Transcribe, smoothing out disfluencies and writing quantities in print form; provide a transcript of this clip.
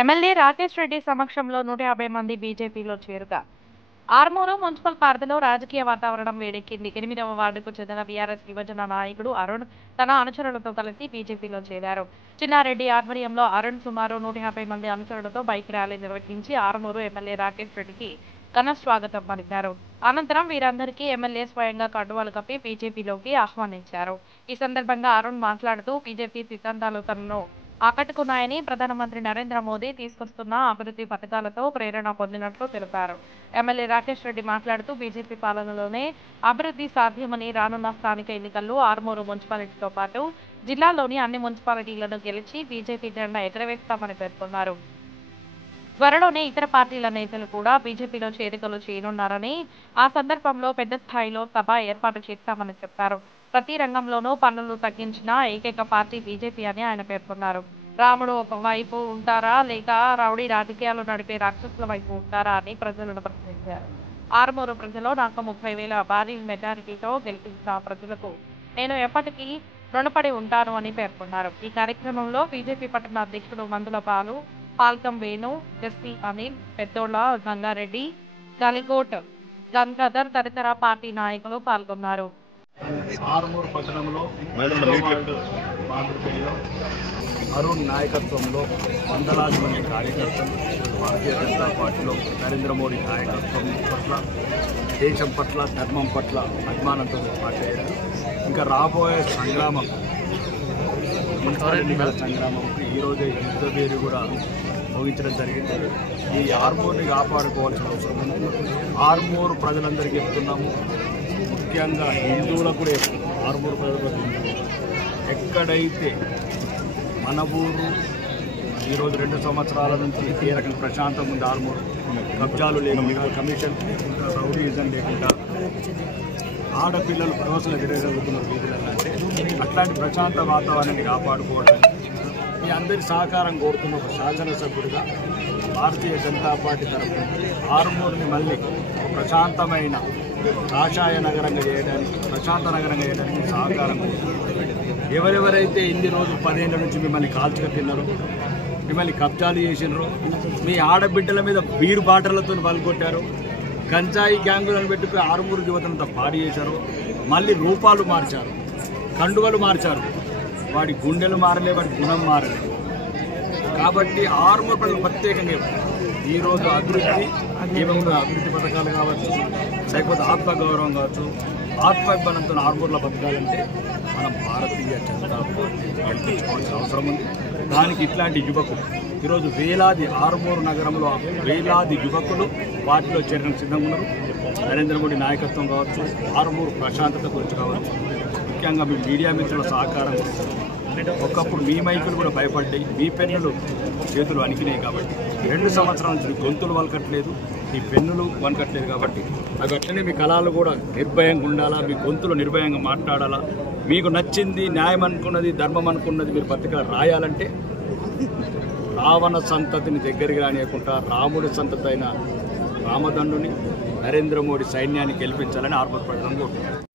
MLA Rakesh Reddy సమక్షంలో 150 మంది బీజేపీలో చేరుక. ఆర్మూరు మున్సిపల్ పరిధిలో రాజకీయ వాతావరణం వేడెక్కింది. 8వ వార్డుకు చెందిన బీఆర్ఎస్ యువజన నాయకుడు అరుణ్ తన అనుచరులతో కలిసి బీజేపీలో చేరారు. చిన్నారెడ్డి ఆధ్వర్యంలో అరుణ్ సుమారు 150 మంది అనుచరులతో బైక్ ర్యాలీ నిర్వహించి ఆర్మూరు ఎమ్మెల్యే రాకేష్ రెడ్డికి ఘన స్వాగతం పలికారు. అనంతరం వీరందరికీ ఎమ్మెల్యే స్వయంగా కండువాలు కప్పి బీజేపీలోకి ఆహ్వానించారు. ఈ సందర్భంగా అరుణ్ మాట్లాడుతూ బీజేపీ సిద్ధాంతాలు తనను ఆకట్టుకున్నాయని, ప్రధానమంత్రి నరేంద్ర మోదీ తీసుకొస్తున్న అభివృద్ధి పథకాలతో ప్రేరణ పొందినట్లు తెలిపారు. ఎమ్మెల్యే రాకేష్ రెడ్డి మాట్లాడుతూ బీజేపీ పాలనలోనే అభివృద్ధి సాధ్యమని, రానున్న స్థానిక ఎన్నికల్లో ఆర్మూరు మున్సిపాలిటీతో పాటు జిల్లాలోని అన్ని మున్సిపాలిటీలను గెలిచి బీజేపీ జెండా ఎగరవేస్తామని పేర్కొన్నారు. త్వరలోనే ఇతర పార్టీల నేతలు కూడా బీజేపీలో చేరికలు చేయనున్నారని, ఆ సందర్భంలో పెద్ద స్థాయిలో సభ ఏర్పాటు చేస్తామని చెప్పారు. ప్రతి రంగంలోనూ పన్నులు తగ్గించిన ఏకైక పార్టీ బీజేపీ అని ఆయన పేర్కొన్నారు. రాముడు ఒక వైపు ఉంటారా లేక రౌడీ రాజకీయాలు నడిపే రాక్షసుల వైపు ఉంటారా అని ప్రజలను ప్రశ్నించారు. ఆర్మూరు ప్రజలు నాకు 30,000 భారీ మెజారిటీతో గెలిపించిన ప్రజలకు నేను ఎప్పటికీ రుణపడి ఉంటాను అని పేర్కొన్నారు. ఈ కార్యక్రమంలో బీజేపీ పట్టణ అధ్యక్షుడు మందుల బాలు, పాల్కం వేణు, ఎస్పీ అనిల్, పెద్దోళ్ల గంగారెడ్డి, గలిగోట్ గంగాధర్ తదితర పార్టీ నాయకులు పాల్గొన్నారు. ఆర్మూరు పట్టణంలో అరుణ్ నాయకత్వంలో వందలాది మంది కార్యకర్తలు భారతీయ జనతా పార్టీలో నరేంద్ర మోడీ నాయకత్వం పట్ల, దేశం పట్ల, ధర్మం పట్ల అభిమానంతో మాట్లాడారు. ఇంకా రాబోయే సంగ్రామం, ఎన్నికల సంగ్రామంకి ఈరోజే యుద్ధ పేరు కూడా మోగించడం జరిగింది. ఈ ఆర్మూర్ని కాపాడుకోవాల్సిన అవసరం ఉంది. ఆర్మూరు ప్రజలందరికీ చెప్తున్నాము, ముఖ్యంగా హిందువులకు కూడా ఆర్మూరు ప్రజలకు ఎక్కడైతే మన ఊరు ఈరోజు 2 సంవత్సరాల నుంచి ఏ రకంగా ప్రశాంతం ఉంది, ఆర్మూరు కబ్జాలు లేకుండా, కమిషన్ రౌడీజం లేకుండా, ఆడపిల్లలు భరోసాలు తిరగలుగుతున్నారు వీధులలో. అంటే అట్లాంటి ప్రశాంత వాతావరణాన్ని కాపాడుకోవడానికి మీ అందరి సహకారం కోరుతున్న ఒక శాసనసభ్యుడిగా భారతీయ జనతా పార్టీ తరఫున ఆర్మూరుని మళ్ళీ ప్రశాంతమైన కాషాయ నగరంగా చేయడానికి, ప్రశాంత నగరంగా చేయడానికి సహకారం ఎవరెవరైతే ఇన్ని రోజులు 10 ఏళ్ల నుంచి మిమ్మల్ని కాల్చుక తిన్నారో, మిమ్మల్ని కబ్జాలు చేసినారో, మీ ఆడబిడ్డల మీద బీరు బాటలతో పలుకొట్టారు, గంజాయి గ్యాంగులను పెట్టుకుని ఆర్మూరు యువతనంతా పాడి చేశారు, మళ్ళీ రూపాలు మార్చారు, కండువలు మార్చారు, వాడి గుండెలు మారలే, వాడి గుణం మారలే. కాబట్టి ఆర్మూరు ప్రజలు ప్రత్యేకంగా ఈరోజు అభివృద్ధి, ఏమన్నా అభివృద్ధి పథకాలు కావచ్చు, లేకపోతే ఆత్మగౌరవం కావచ్చు, ఆత్మాభిమానంతో ఆర్మూరులో బతకాలంటే మనం భారతీయ జనతా పార్టీ గెలిపించుకోవాల్సిన అవసరం ఉంది. దానికి ఇట్లాంటి యువకులు ఈరోజు వేలాది ఆర్మూరు నగరంలో వేలాది యువకులు పార్టీలో చేరడానికి సిద్ధంగా ఉన్నారు. నరేంద్ర మోడీ నాయకత్వం కావచ్చు, ఆర్మూరు ప్రశాంతత గురించి కావచ్చు, ముఖ్యంగా మీ మీడియా మిత్రుల సహకారం. ఒకప్పుడు మీ మైకులు కూడా భయపడ్డాయి, మీ పెన్నులు చేతులు వణికినాయి. కాబట్టి 2 సంవత్సరాల నుంచి గొంతులు వలకట్లేదు, మీ పెన్నులు వనకట్లేదు. కాబట్టి అవి అట్లనే మీ కళలు కూడా నిర్భయంగా ఉండాలా, మీ గొంతులు నిర్భయంగా మాట్లాడాలా, మీకు నచ్చింది, న్యాయం అనుకున్నది, ధర్మం అనుకున్నది మీరు పత్రికలు రాయాలంటే రావణ సంతతిని దగ్గరికి రానియకుండా రాముడి సంతతి అయిన రామదండుని, నరేంద్ర మోడీ సైన్యాన్ని గెలిపించాలని ఆర్మూరు ప్రజలను కోరుతున్నారు.